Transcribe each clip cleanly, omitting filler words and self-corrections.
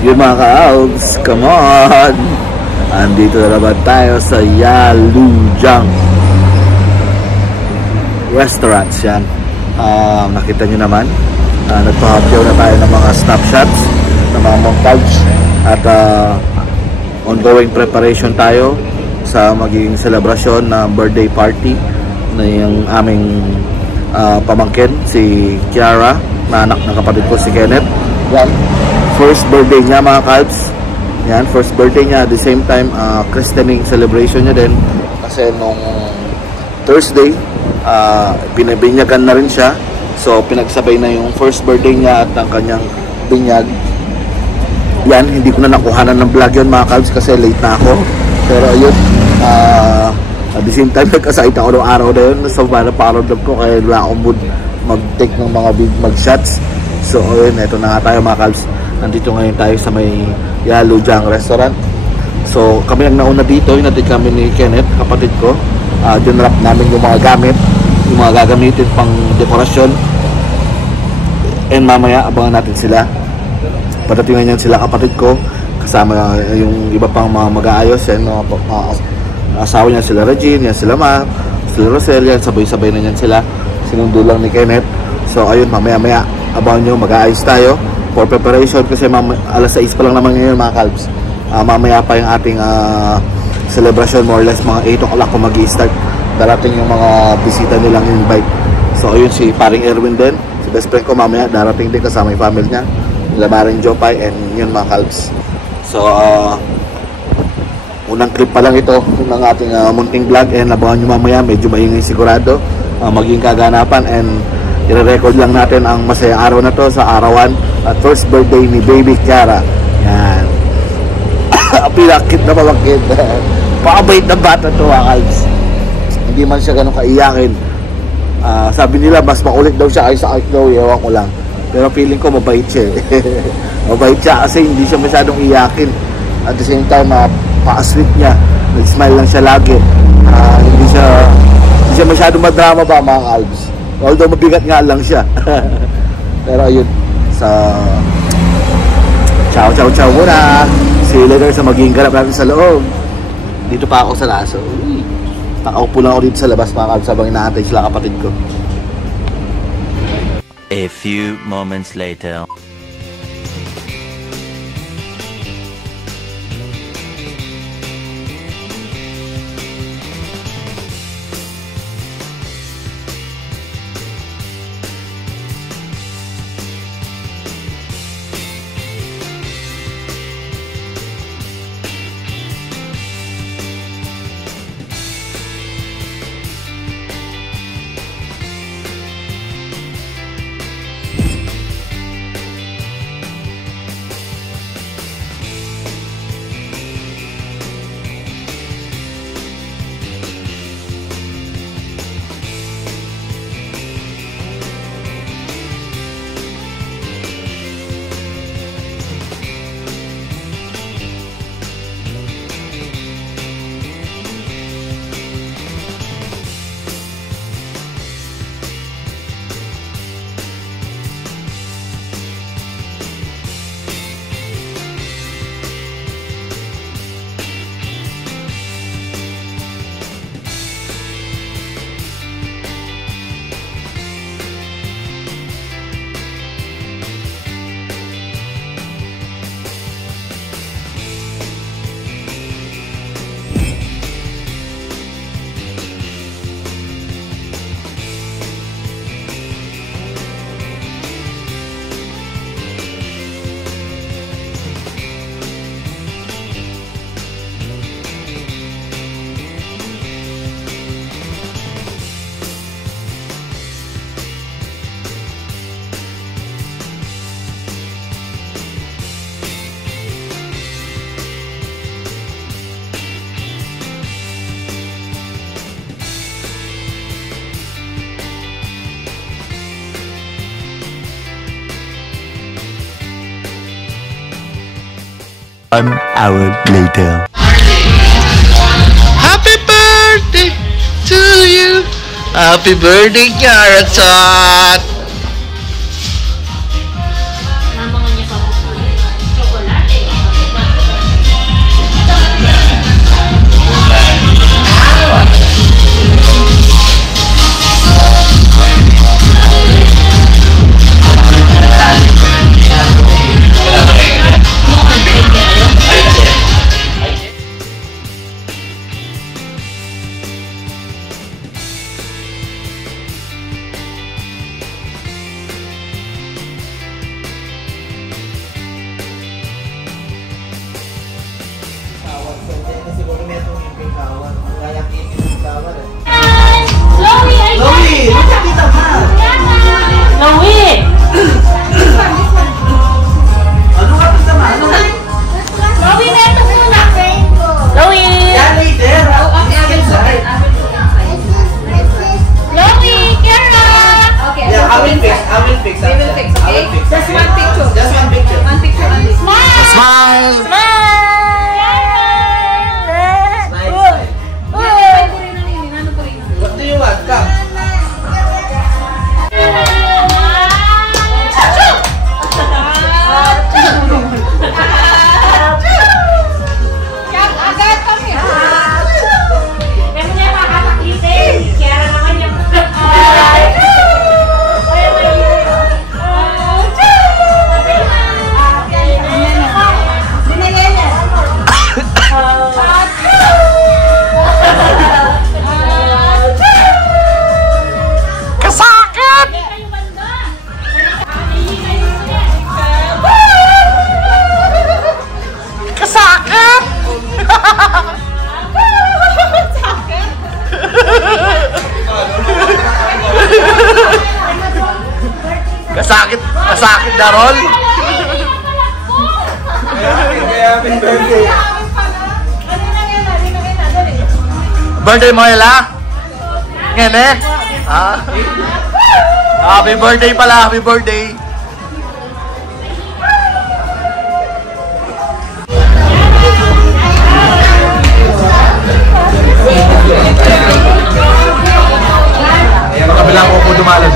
Yun mga ka-Alps, come on! Andito na naman tayo sa Yalujang Restaurants yan. Nakita nyo naman, nagpahapyaw na tayo ng mga snapshots, ng mga montage, at ongoing preparation tayo sa magiging celebration na birthday party na yung aming pamangkin, si Kiara, na anak ng kapatid ko si Kenneth. Yan, first birthday niya mga Calbs. Yan, first birthday niya. At the same time, christening celebration niya din. Kasi nung Thursday, binyagan na rin siya. So, pinagsabay na yung first birthday niya at ang kanyang binyag. Yan, hindi ko na nakuhanan ng vlog yun mga Calbs kasi late na ako. Pero ayun, at the same time, nagkasakit ako ng araw na yun. So, parang ko kaya wala akong mood mag-take ng mga big mag-shots. So, ayun, eto na nga tayo mga Calbs. Nandito ngayon tayo sa may Yalujang Restaurant. So, kami ang nauna dito. Hinatid kami ni Kenneth, kapatid ko. Dinrap namin yung mga gamit, yung mga gagamitin pang dekorasyon. And mamaya, abangan natin sila. Patatingan yan sila kapatid ko. Kasama yung iba pang mga mag-aayos. Yan, asawa niya sila Regine, yan sila Ma, sila Rosel, yan. Sabay-sabay na yan sila. Sinundo lang ni Kenneth. So, ayun, mamaya-maya, abangan nyo, mag-aayos tayo for preparation kasi alas 6 pa lang naman ngayon mga Calbs. Mamaya pa yung ating celebration, more or less mga 8 o'clock kung mag-i-start. Darating yung mga bisita nilang invite. So ayun, si paring Erwin din, si best friend ko, mamaya darating din kasama yung family niya, nila Maring Jopay, and yun mga Calbs. So unang clip pa lang ito ng ating munting vlog, and abangan nyo mamaya, medyo maingay sigurado, maging kaganapan, and i-record lang natin ang masaya araw na to sa arawan at first birthday ni Baby Kiara. Yan. Pilakit na pamangkin. Pakabait na bata to mga Calbs. Hindi man siya ganun kaiyakin. Sabi nila mas makulit daw siya ay sa art daw, ewan ko lang. Pero feeling ko mabait siya. Mabait siya kasi hindi siya masyadong iyakin. At the same time, pa-sweet niya. Nag-smile lang siya lagi. Hindi siya masyadong madrama ba mga Calbs. Although mabigat nga lang siya. Pero ayun, ciao muna. See you later sa magiging ganap natin sa loob. Dito pa ako sa laso. Nakaupo lang ako dito sa labas mga Calbs habang inaantay sila kapatid ko. A few moments later. An hour later. Happy birthday to you. Happy birthday, Kiara-chan. Chloe! Chloe, neto muna. Chloe! Chloe, Kara! Yeah, I will fix. We will fix, okay? Just one picture. One picture only. Smile! Smile! What do you want? Come. Kasakit na Ron. Birthday mo Ella? Ngene? Happy birthday pala, happy birthday. Kabilang ko po dumalon.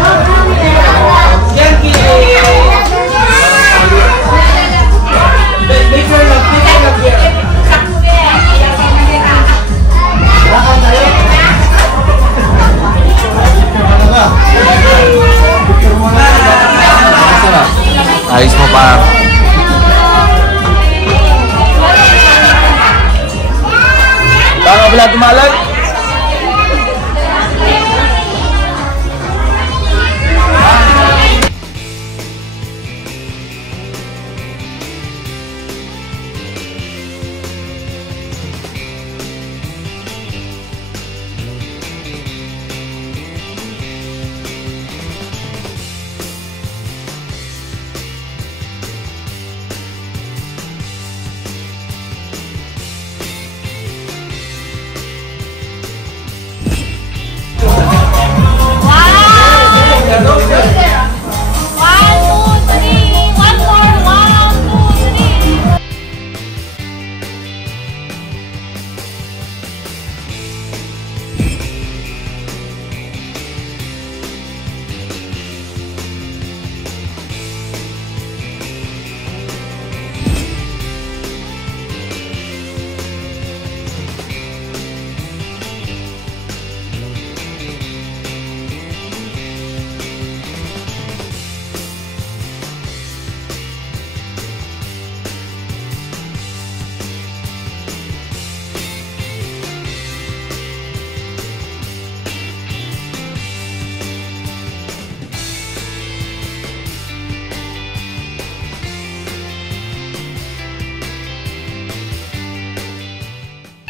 Ayos mo pa. Baka wala dumalag?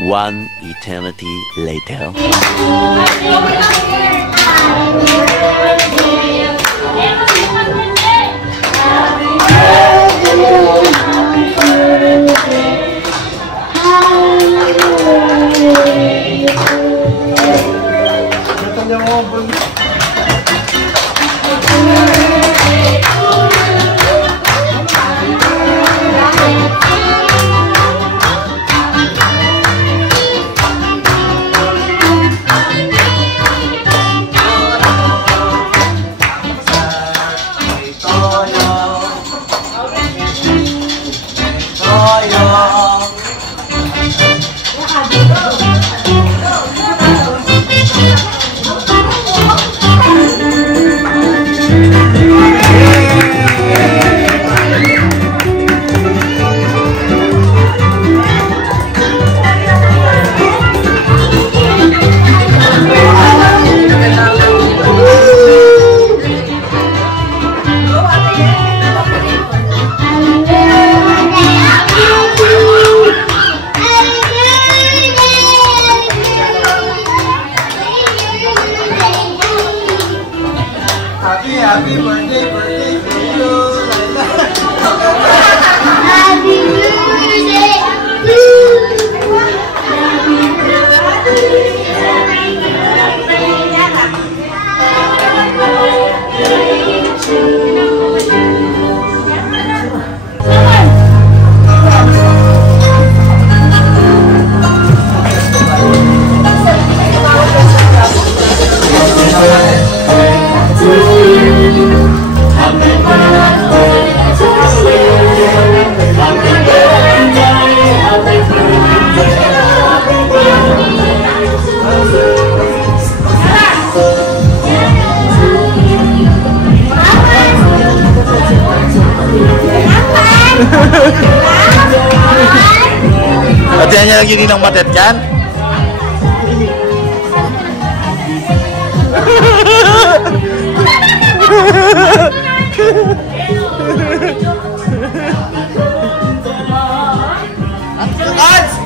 One eternity later. Pati niya naging ng matet yan.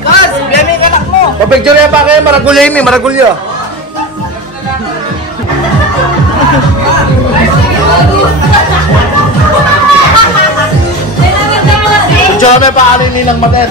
Kaz! Biyan yung anak mo! Papicture yan pa kayo, maragulya yun eh, maragulya. Picture kami pa kami nilang matet.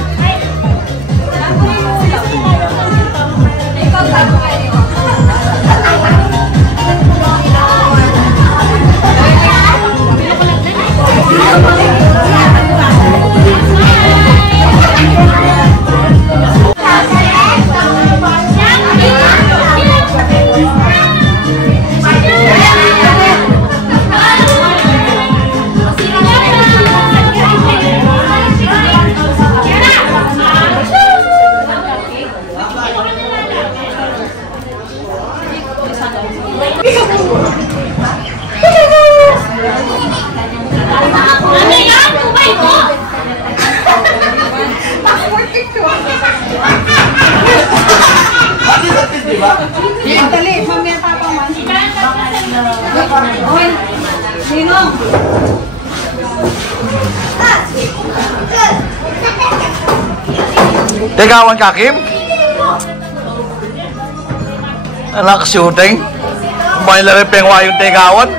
Dali, mamaya papaman. Ninong! Tegawan ka, Kim? Anak, shooting. Kumain lang rin pengwa yung tegawan.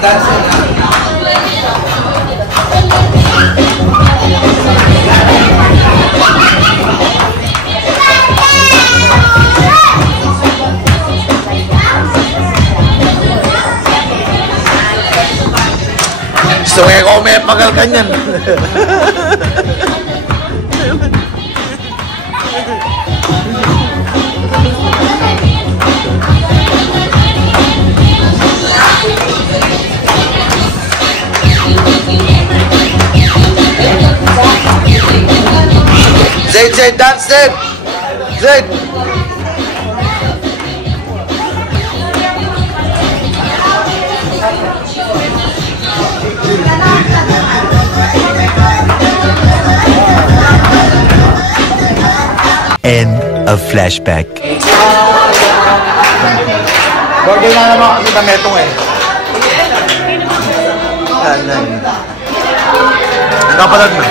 That's Sungai ko may pagal kanyan. Zaid, dance, Zaid! Zaid! End of flashback. Birthday na naman kasi dametong eh. Yan. Nagkapalag na.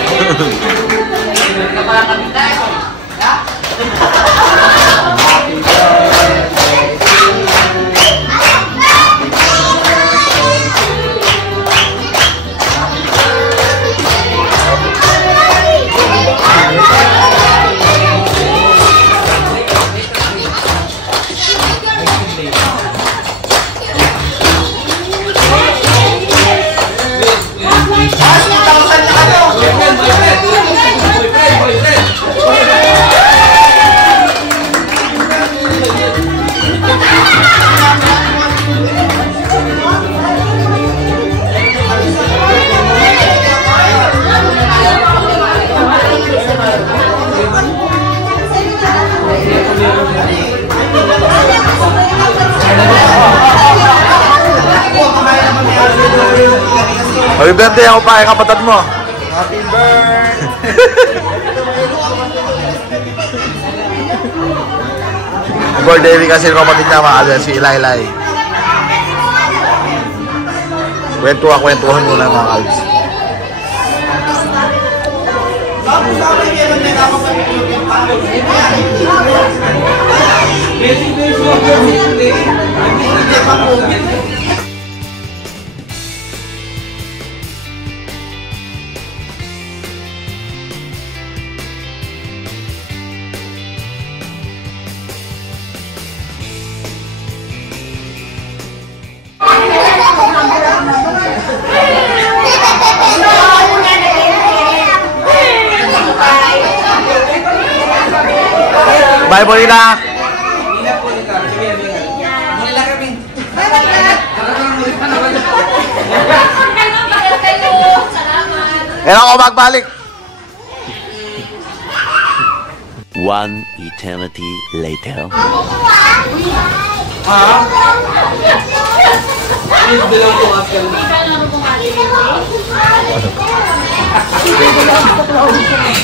Happy birthday ako pa, yung kapatid mo. Happy birthday. Birthday rin kasi yung kapatid niya, mga si Ilaylay. Kwentuhan muna mga kalbs. Bye, Bolina! Kailan ako magbalik? One eternity later.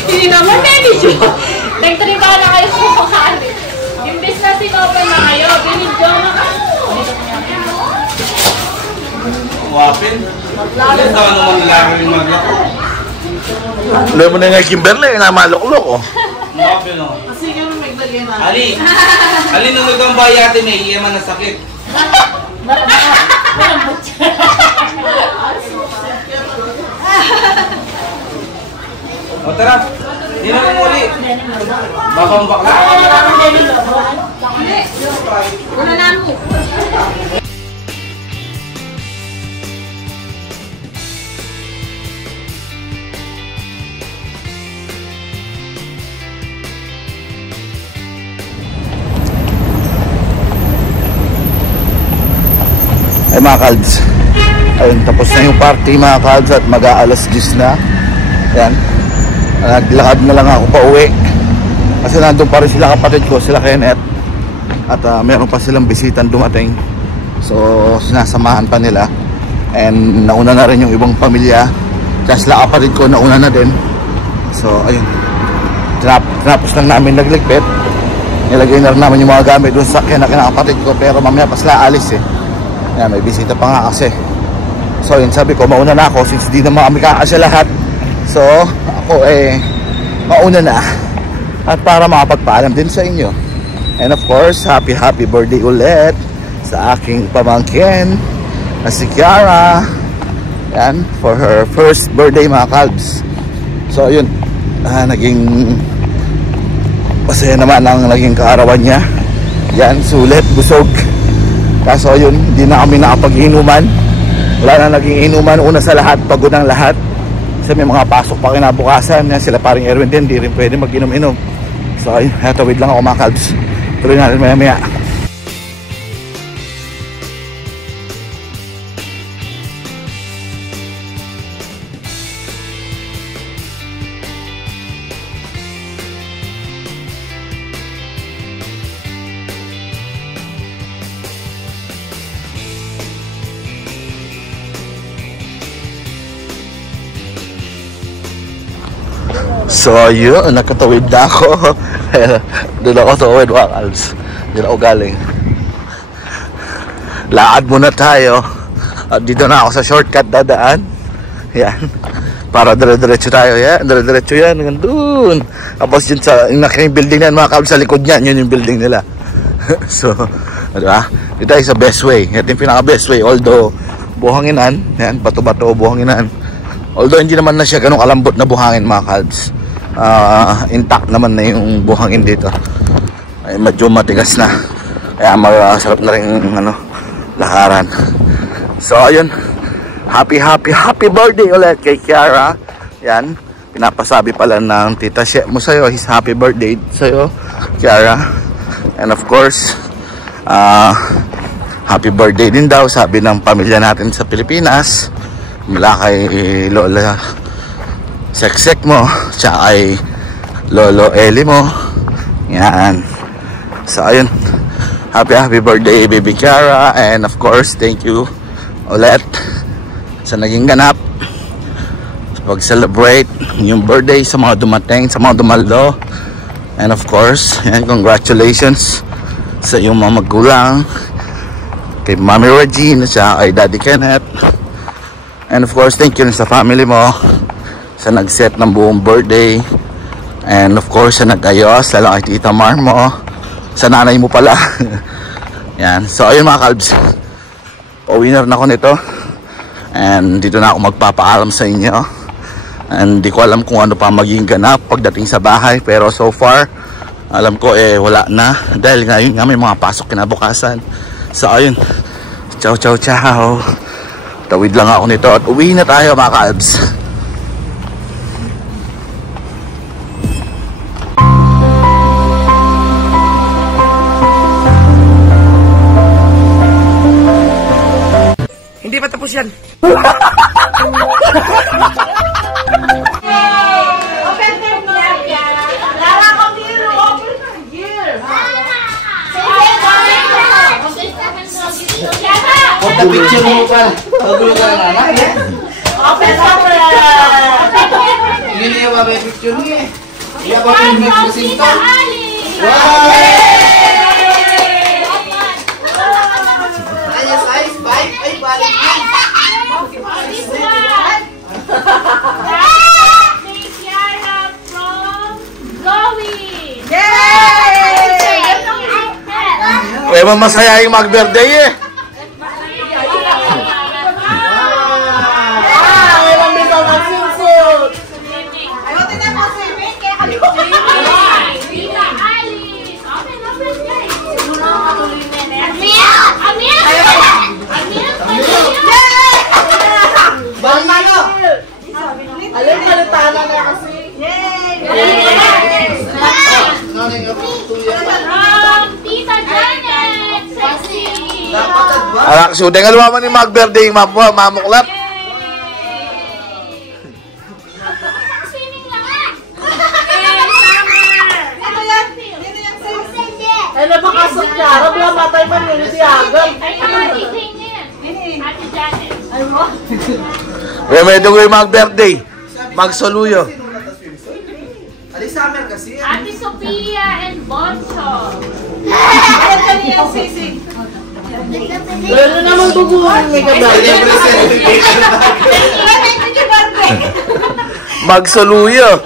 Hindi naman medyo. Nagtripa na kayo sa mukhalit. Imbis na sinopen na kayo, binidyo na kayo. Wapin. Ilan taon naman lalaki rin maglako? Alam mo na nga Kimberly, na malok-lok oh. Wapin o. Kasi yung magbagay na. Ali nung nagkambay ate may iyaman na sakit. O tara, hindi na lang uli. Baka ang bakla. Una na mo. Ay mga kalbs, ayun, tapos na yung party mga kalbs at mag-aalas 10 na. Ayan, naglakad na lang ako pa uwi kasi nandun pa rin sila kapatid ko, sila Kenneth, at meron pa silang bisitang dumating, so sinasamahan pa nila, and nauna na rin yung ibang pamilya, kaya sila kapatid ko nauna na din. So ayun, tinapos lang namin nagligpit, nilagay na rin namin yung mga gamit doon sa kinakapatid ko, pero mamaya pa sila alis eh. Yan, may bisita pa nga kasi. So yun, sabi ko mauna na ako since di naman kami kakasya lahat. So ako mauna na, at para makapagpaalam din sa inyo. And of course, happy birthday ulit sa aking pamangkin na si Kiara. Yan, for her first birthday mga kalbs. So yun, naging masaya naman ang naging kaarawan niya. Yan, sulit, busog. Kaso yun, hindi na kami nakapag-inuman Wala na naging inuman. Una sa lahat, pagod ang lahat. Kasi may mga pasok pa kinabukasan. Yan, sila paring Erwin din, di rin pwede mag-inom-inom. So ayun, tawid lang ako mga kalbs. Tuloy natin maya-maya. So yun, nakatawid na ako. Doon ako tawid mga kalbs. Doon ako galing. Lakad muna tayo. At dito na ako sa shortcut dadaan. Yan. Para dire-diretso tayo. Yan, dire-diretso yan. Hanggang doon. Tapos yun sa yung building na yan mga kalbs, sa likod niyan. Yun yung building nila. So, diba? Dito tayo sa best way. Ito yung pinaka best way. Although, buhanginan. Yan, bato-bato, buhanginan. Although hindi naman na siya ganong kalambot na buhangin mga kalbs. Intact naman na yung buhangin dito. Ay medyo matigas na. Kaya masarap na rin ano, lakaran. So ayun. Happy birthday ulit kay Kiara. Yan. Pinapasabi pala ng tita She mo sa'yo. His happy birthday sa'yo, Kiara. And of course, happy birthday din daw sabi ng pamilya natin sa Pilipinas. Mula kay Lola Seksek mo, tsaka kay Lolo Eli mo. Yan. So ayun, happy birthday baby Kiara. And of course, thank you ulit sa naging ganap pag-celebrate yung birthday sa mga dumating, sa mga dumaldo. And of course, yan, congratulations sa iyong mga magulang, kay Mami Regine, tsaka kay Daddy Kenneth. And of course, thank you sa family mo sa nag-set ng buong birthday. And of course, sa nag-ayos, lalo kay Tita Mar mo, sa nanay mo pala. Yan. So, ayun mga kalbs. Pa-winner na ako nito. And dito na ako magpapaalam sa inyo. And di ko alam kung ano pa maging ganap pagdating sa bahay. Pero so far, alam ko wala na. Dahil ngayon nga may mga pasok kinabukasan. So, ayun. Ciao, ciao, ciao. Tawid lang ako nito at uwi na tayo mga kalbs. Hindi pa tapos yan. Picture mo pa. Pagulong ka na naman. Open camera. Hindi niya ba may picture niya eh. Iya ba yung nagsisinta? Wow! Ayos, ayos, bye. Ay, balik. Uy, masaya yung mag-birthday eh. Anak, sudah nga lumaman ni mag-birthday mamuklat. Ay, napakasok niya. Harap lang matay man yun. Hindi agad. May dugoy mag-birthday. Magsoluyo. Ali summer kasi. Ate Sophia and Boncho. Ay, kaniyang sisig. Pero naman bubuhan. May gabay. Magsoluyo.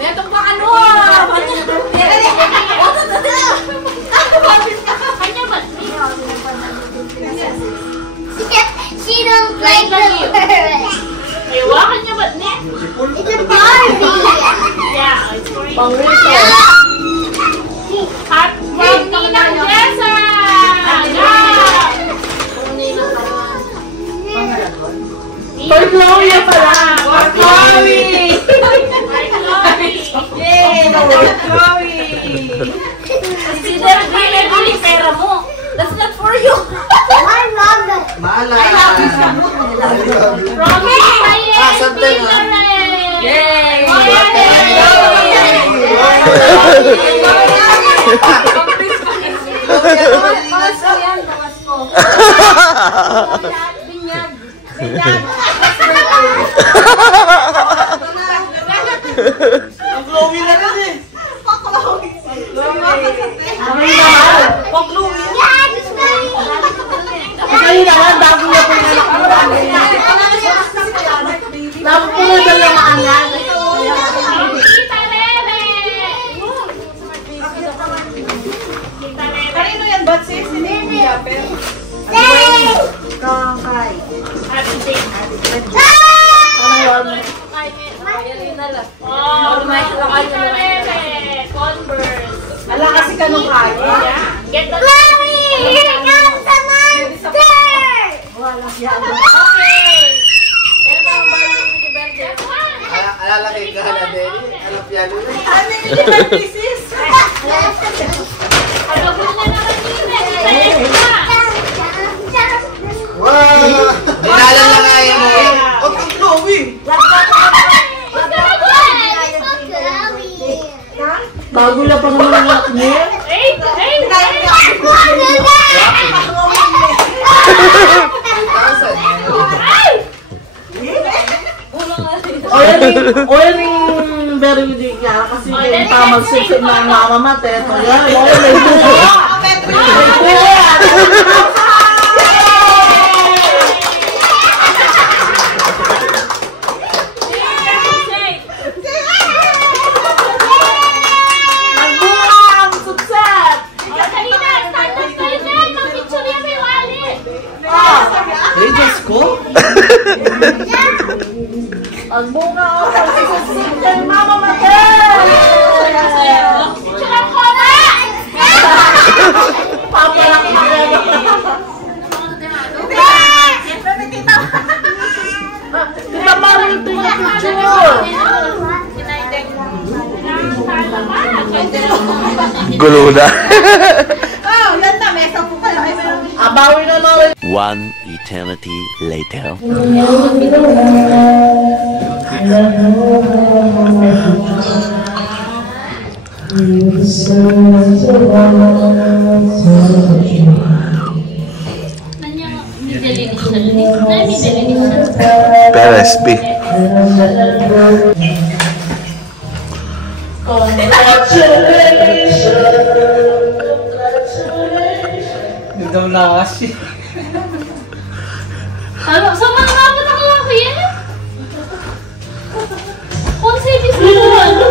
Meron pa ano? Kanya ba? She don't like the bird. Ewa, kanya ba? It's a Barbie. At from Ninang Jessa! For Chloe pala. For Chloe! Yay! For Chloe! Consider bili pera mo. That's not for you. I love it. From Yay! Ang Chloe na rin eh. Ngayon naman, bago na po yung anak mo. Bago po na doon lang maangan. Kanino yan, ba't sis? Hindi Japper. Kangkay. Converse. Ala kasi kanong kaya. Get the Mommy, here comes the monster. Okay. Alalaki ka na, Daddy. Alam yan yun. Ano yung Japper sis? Ano ko na naman yun eh. Wow! Nilalang lang nga mo. Huwag kang Chloe. Bago lang pa naman ang anak niya. O yan yung very unique niya. Kasi yung tamang sisip na ang mama mate. Ito yan. O yan may buko. May buko yan. Ang sukset! Hey, Diyos ko. Ang bunga o sa sisip kay mama mate! Papalak na yan. Kita Mario ito yung picture. Gulo na. Abawi na na. One eternity later. Perez, B. Hindi daw lakas eh. Ano? Saan ka nakapit ang laki yan? Kung sibis mo ano?